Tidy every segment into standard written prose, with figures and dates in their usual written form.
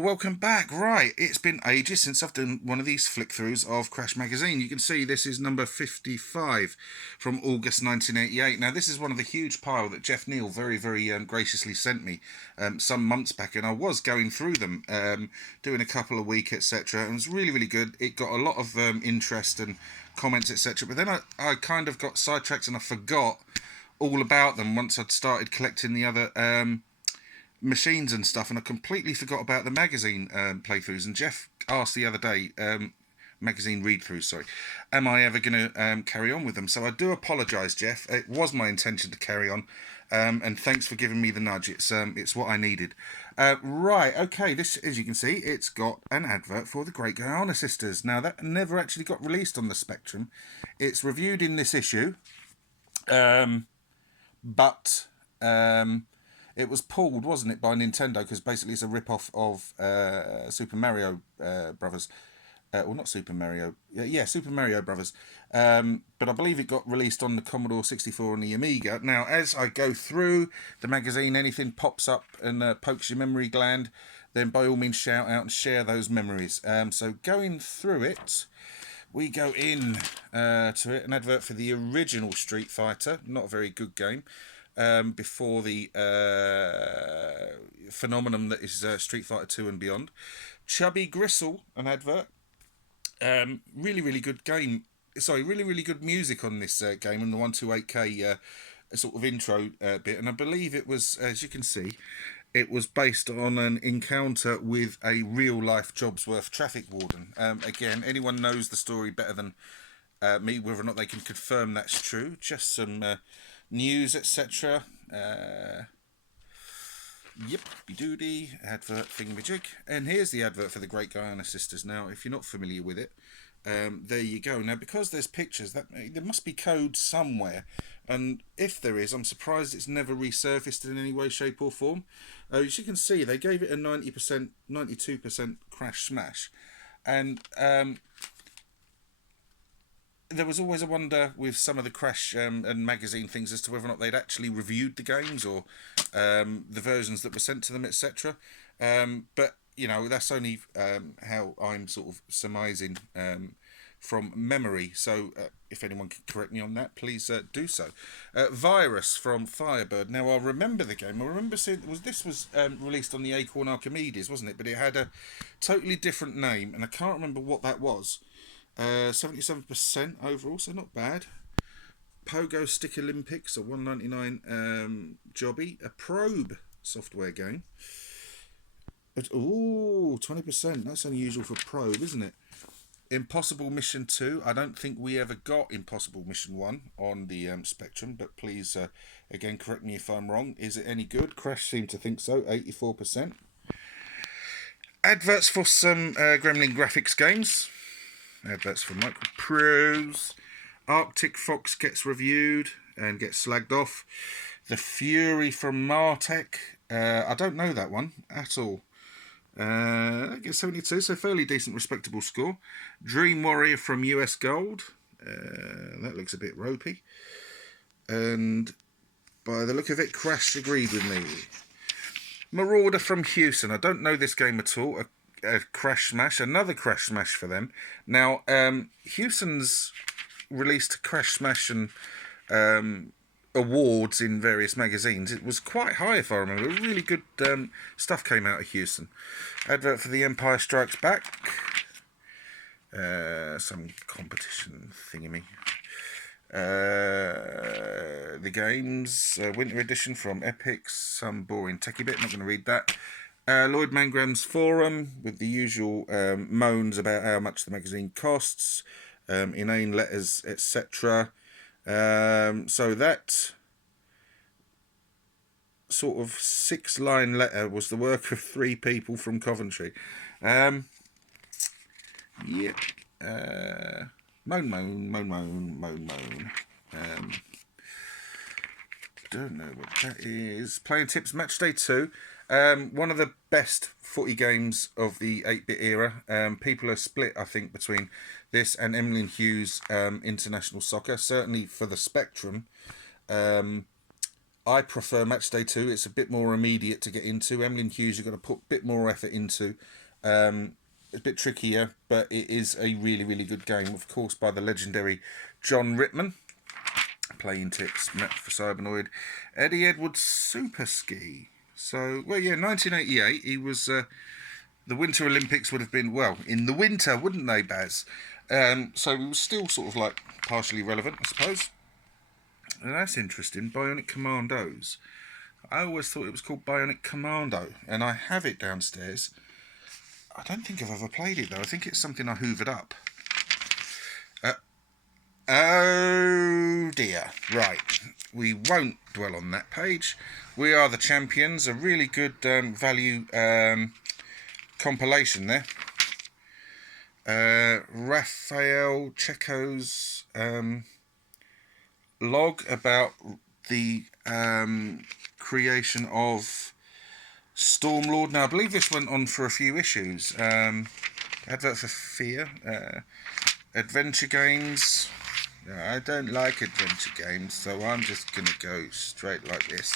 welcome back. Right, it's been ages since I've done one of these flick-throughs of Crash Magazine. You can see this is number 55 from August 1988. Now, this is one of the huge pile that Jeff Neal very graciously sent me some months back, and I was going through them, doing a couple a week, etc. And it was really good. It got a lot of interest and comments, etc. But then I kind of got sidetracked and I forgot all about them once I'd started collecting the other machines and stuff, and I completely forgot about the magazine playthroughs. And Jeff asked the other day, magazine read-throughs, sorry, am I ever going to carry on with them? So I do apologise, Jeff. It was my intention to carry on, and thanks for giving me the nudge. It's what I needed. Right, okay, this, as you can see, it's got an advert for the Great Guyana Sisters. Now, that never actually got released on the Spectrum. It's reviewed in this issue, but it was pulled, wasn't it, by Nintendo, because basically it's a rip-off of Super Mario Brothers. Well, not Super Mario. Yeah, Super Mario Brothers. But I believe it got released on the Commodore 64 and the Amiga. Now, as I go through the magazine, anything pops up and pokes your memory gland, then by all means shout out and share those memories. So going through it, we go in to it, an advert for the original Street Fighter. Not a very good game. Before the phenomenon that is Street Fighter 2 and beyond. Chubby Gristle, an advert. Really good game. Sorry, really good music on this game, and the 128K sort of intro bit. And I believe it was, as you can see, it was based on an encounter with a real-life Jobsworth traffic warden. Again, anyone knows the story better than me, whether or not they can confirm that's true. Just some news, etc. Yep, doody, advert thingamajig. And here's the advert for the Great Guyana Sisters. Now, if you're not familiar with it, there you go. Now, because there's pictures, there must be code somewhere. And if there is, I'm surprised it's never resurfaced in any way, shape or form. As you can see, they gave it a 90%, 92% crash smash. And there was always a wonder with some of the Crash and magazine things as to whether or not they'd actually reviewed the games or the versions that were sent to them, etc. But, you know, that's only how I'm sort of surmising from memory. So if anyone can correct me on that, please do so. Virus from Firebird. Now, I remember the game. I remember seeing this was released on the Acorn Archimedes, wasn't it? But it had a totally different name, and I can't remember what that was. 77% overall, so not bad. Pogo Stick Olympics, a 199 jobby. A Probe software game. Ooh, 20%. That's unusual for Probe, isn't it? Impossible Mission 2. I don't think we ever got Impossible Mission 1 on the Spectrum, but please, again, correct me if I'm wrong. Is it any good? Crash seemed to think so, 84%. Adverts for some Gremlin Graphics games. Adverts for Microprose. Arctic Fox gets reviewed and gets slagged off. The Fury from Martech. I don't know that one at all. I get 72, so fairly decent, respectable score. Dream Warrior from US Gold. That looks a bit ropey. And by the look of it, Crash agreed with me. Marauder from Houston. I don't know this game at all. A Crash Smash, another Crash Smash for them. Now, Houston's released Crash Smash and awards in various magazines. It was quite high, if I remember. Really good stuff came out of Houston. Advert for The Empire Strikes Back. Some competition thingamy. The games, Winter Edition from Epic. Some boring techie bit, not going to read that. Lloyd Mangram's forum with the usual moans about how much the magazine costs, inane letters, etc. So that sort of 6-line letter was the work of 3 people from Coventry. Yep. Moan. Don't know what that is. Playing Tips Match Day 2. One of the best footy games of the 8-bit era. People are split, I think, between this and Emlyn Hughes' International Soccer. Certainly for the Spectrum, I prefer Matchday 2. It's a bit more immediate to get into. Emily and Hughes, you've got to put a bit more effort into. It's a bit trickier, but it is a really, really good game. Of course, by the legendary John Rittman. Playing tips for Cybernoid. Eddie Edwards Super Ski. So, well, yeah, 1988, he was... the Winter Olympics would have been, well, in the winter, wouldn't they, Baz? So it was still sort of like partially relevant, I suppose. And that's interesting. Bionic Commandos. I always thought it was called Bionic Commando, and I have it downstairs. I don't think I've ever played it, though. I think it's something I hoovered up. Oh dear. Right. We won't dwell on that page. We Are the Champions. A really good value compilation there. Raphael Checo's log about the creation of Stormlord. Now, I believe this went on for a few issues. Advert for Fear. Adventure games. I don't like adventure games, so I'm just going to go straight like this.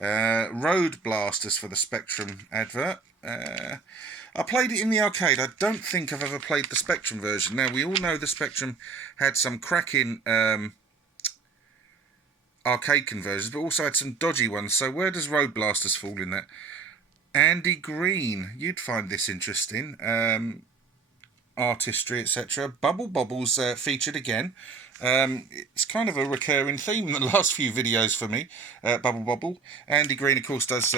Road Blasters for the Spectrum advert. I played it in the arcade. I don't think I've ever played the Spectrum version. Now, we all know the Spectrum had some cracking arcade conversions, but also had some dodgy ones. So where does Road Blasters fall in that? Andy Green. You'd find this interesting. Artistry, etc. Bubble Bobbles featured again. It's kind of a recurring theme in the last few videos for me. Bubble Bobble. Andy Green, of course, does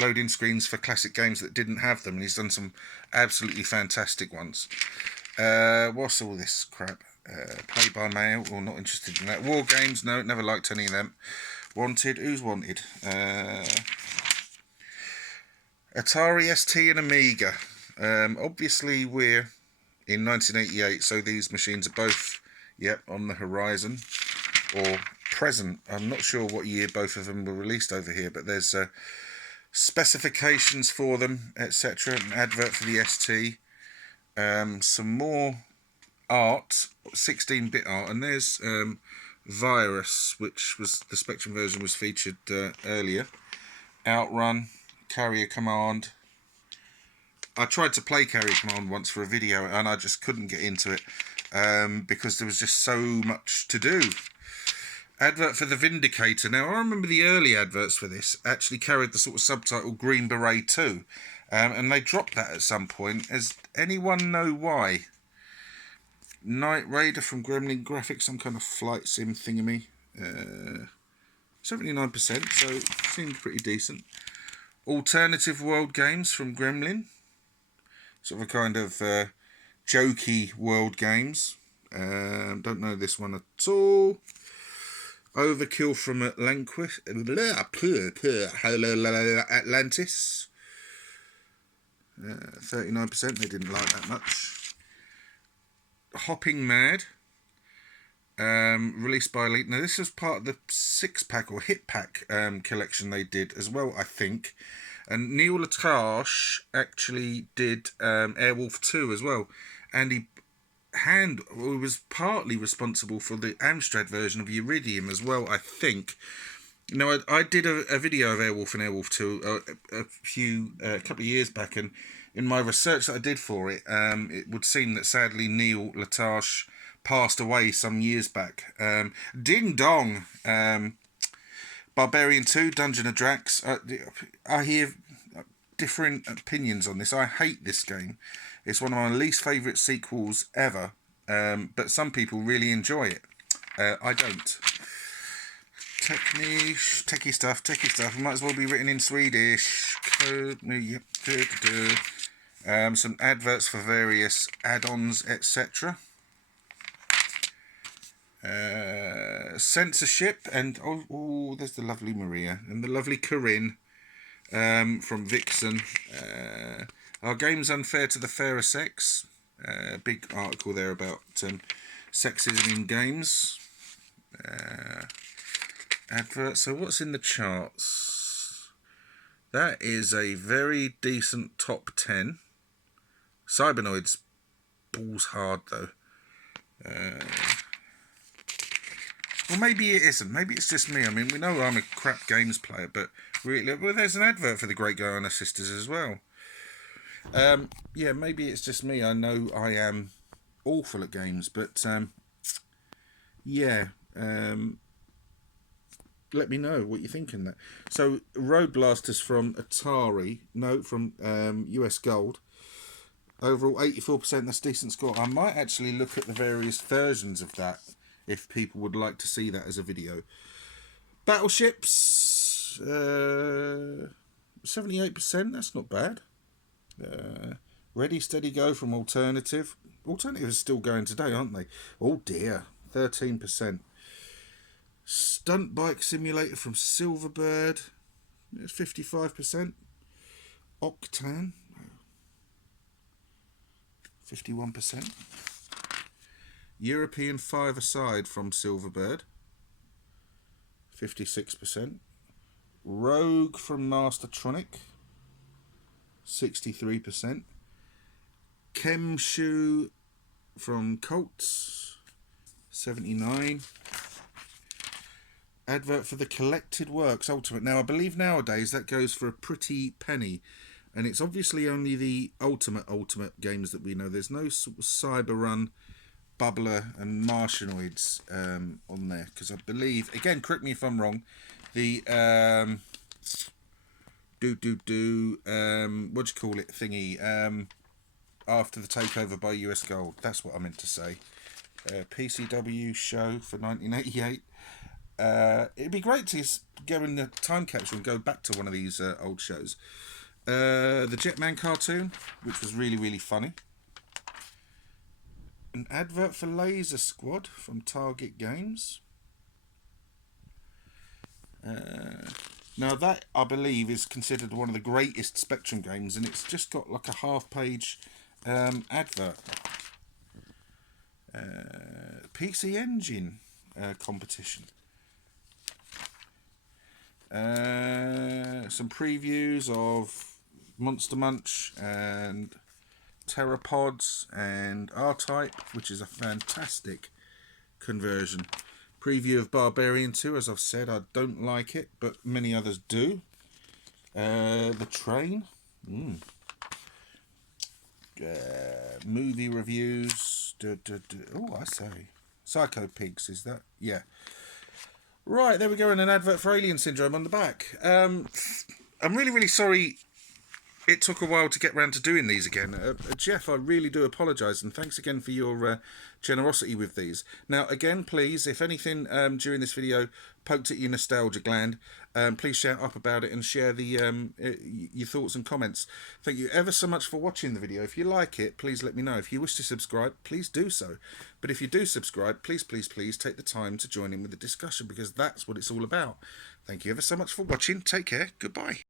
load-in screens for classic games that didn't have them, and he's done some absolutely fantastic ones. What's all this crap? Play by mail, or not interested in that. War games, no, never liked any of them. Wanted, who's wanted? Atari ST and Amiga. Obviously, we're in 1988, so these machines are both, yep, on the horizon, or present. I'm not sure what year both of them were released over here, but there's specifications for them, etc. An advert for the ST. Some more art, 16-bit art, and there's Virus, which was the Spectrum version, was featured earlier. Outrun, Carrier Command. I tried to play Carrier Command once for a video, and I just couldn't get into it because there was just so much to do. Advert for the Vindicator. Now, I remember the early adverts for this actually carried the sort of subtitle Green Beret 2, and they dropped that at some point. Does anyone know why? Knight Raider from Gremlin Graphics, some kind of flight sim thingamy. 79%, so it seemed pretty decent. Alternative World Games from Gremlin. Sort of a kind of jokey world games. Don't know this one at all. Overkill from Atlantis. Atlantis. 39%. They didn't like that much. Hopping Mad. Released by Elite. Now, this was part of the 6-pack or hit pack collection they did as well, I think. And Neil Latache actually did Airwolf 2 as well. And he was partly responsible for the Amstrad version of Iridium as well, I think. Now, I did a video of Airwolf and Airwolf 2 a couple of years back, and in my research that I did for it, it would seem that sadly Neil Latache passed away some years back. Ding Dong, Barbarian 2, Dungeon of Drax. I hear different opinions on this. I hate this game. It's one of my least favourite sequels ever, but some people really enjoy it. I don't. Techie stuff. It might as well be written in Swedish. Some adverts for various add-ons, etc. Censorship, and oh, there's the lovely Maria and the lovely Corinne from Vixen. Are games unfair to the fairer sex? Big article there about sexism in games. Advert. So what's in the charts? That is a very decent top 10. Cybernoid's balls hard though. Well, maybe it isn't. Maybe it's just me. I mean, we know I'm a crap games player, but really, well, there's an advert for the Great Guyana Sisters as well. Yeah, maybe it's just me. I know I am awful at games, but yeah. Let me know what you're thinking there. So, Road Blasters from Atari, no, from US Gold. Overall, 84%, that's a decent score. I might actually look at the various versions of that if people would like to see that as a video. Battleships, 78%, that's not bad. Ready, Steady, Go from Alternative. Alternative is still going today, aren't they? Oh dear, 13%. Stunt Bike Simulator from Silverbird, it's 55%. Octane, 51%. European Five-A-Side from Silverbird, 56%. Rogue from Mastertronic, 63%. Kemshu from Colts, 79%. Advert for the Collected Works Ultimate. Now, I believe nowadays that goes for a pretty penny. And it's obviously only the Ultimate games that we know. There's no Cyber Run, Bubbler and Martianoids on there. Because I believe, again, correct me if I'm wrong, the what do you call it thingy, after the takeover by US Gold. That's what I meant to say. PCW show for 1988. It'd be great to go in the time capsule and go back to one of these old shows. The Jetman cartoon, which was really, really funny. An advert for Laser Squad from Target Games. Now that, I believe, is considered one of the greatest Spectrum games, and it's just got like a half-page advert. PC Engine competition. Some previews of Monster Munch and Terrapods and R-Type, which is a fantastic conversion. Preview of Barbarian 2, as I've said, I don't like it, but many others do. The Train. Movie reviews. Oh, I say. Psycho Pigs, is that? Yeah. Right, there we go, and an advert for Alien Syndrome on the back. I'm really, really sorry it took a while to get round to doing these again. Jeff, I really do apologise, and thanks again for your generosity with these. Now, again, please, if anything during this video poked at your nostalgia gland, please shout up about it and share the your thoughts and comments. Thank you ever so much for watching the video. If you like it, please let me know. If you wish to subscribe, please do so. But if you do subscribe, please, please, please take the time to join in with the discussion, because that's what it's all about. Thank you ever so much for watching. Take care. Goodbye.